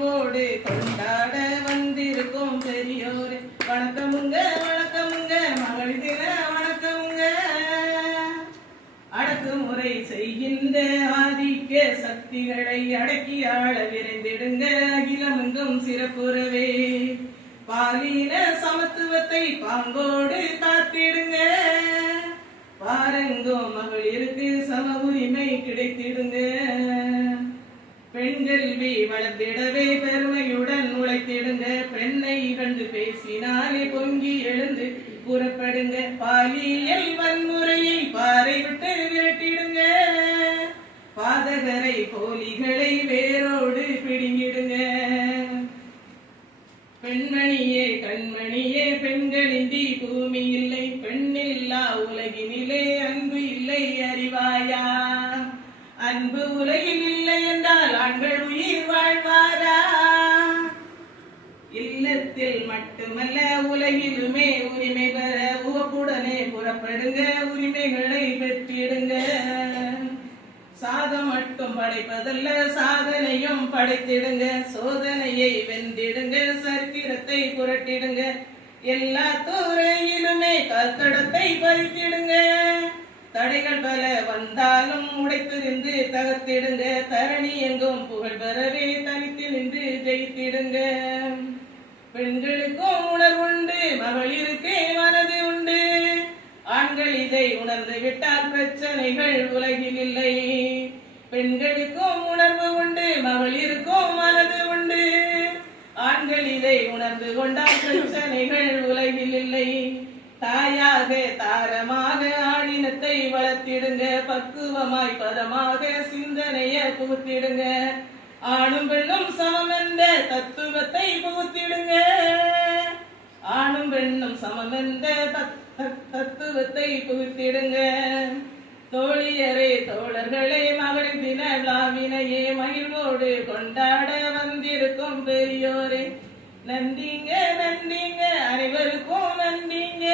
மகிழ்வோடு கொண்டாட வந்திருக்கும் பெரியோரே. வணக்கமுங்க வணக்கமுங்க மகளிர் தின வணக்கமுங்க. அடக்குமுறை செய்கின்ற ஆதிக்க சக்திகளை அடக்கி ஆள விரைந்திடுங்க அகிலமெங்கும் சிறப்புறவே. பாலின சமத்துவத்தை பாங்கோடு காத்திடுங்க. பாருங்கும் மகளிருக்கு சம உரிமை கிடைத்திடுங்க. பெண்கல்வி வளர்த்திடவே பெருமையுடன் உழைத்திடுங்க. பெண்ணை கண்டு பேசினாலே பொங்கி எழுந்து புறப்படுங்க. பாலியல் வன்முறையை பாறை விட்டு விரட்டிடுங்க. பாதகரை போலிகளை வேரோடு பிடுங்கிடுங்க. பெண்மணியே கண்மணியே பெண்களின்றி பூமி இல்லை. பெண்ணில்லா உலகினிலே அன்பு இல்லை அறிவாயா. அன்பு உலகில் இல்லை என்றால் ஆண்கள் உயிர் வாழ்வாரா? இல்லத்தில் மட்டுமல்ல உலகிலுமே உரிமை பெற உவப்புடனே புறப்படுங்க. உரிமைகளை பெற்றிடுங்க. சாதம் மட்டும் படைப்பதல்ல சாதனையும் படைத்திடுங்க. சோதனையை வென்றிடுங்க. சரித்திரத்தை புரட்டிடுங்க. எல்லா துறையிலுமே கற்கடத்தை பறித்திடுங்க. தடைகள் பல வந்தாலும் உடைத்திருந்து தகர்த்திடுங்க. தரணி எங்கும் புகழ் பெறவே தனித்து நின்று ஜெயித்திடுங்க. பெண்களுக்கும் உணர்வுண்டு மகளிருக்கு மனது உண்டு. ஆண்கள் இதை உணர்ந்து விட்டால் பிரச்சனைகள் உலகில் இல்லை. பெண்களுக்கும் உணர்வு உண்டு மகளிருக்கும் மனது உண்டு. ஆண்கள் இதை உணர்ந்து கொண்டால் பிரச்சனைகள் உலகில் இல்லை. தாயாக தாரமாக ஆடினத்தை வளர்த்திடுங்க. பக்குவமாய் பதமாக சிந்தனைய புகுத்திடுங்க. ஆணும் பெண்ணும் சமம் என்ற தத்துவத்தை புகுத்திடுங்க. ஆணும் பெண்ணும் சமம் என்ற தத்துவத்தை புகுத்திடுங்க. தோழியரே தோழர்களே மகளிர் தின விழாவினையே மகிழ்வோடு கொண்டாட வந்திருக்கும் பெரியோரே. நன்றிங்க நன்றிங்க அனைவருக்கும் நன்றிங்க.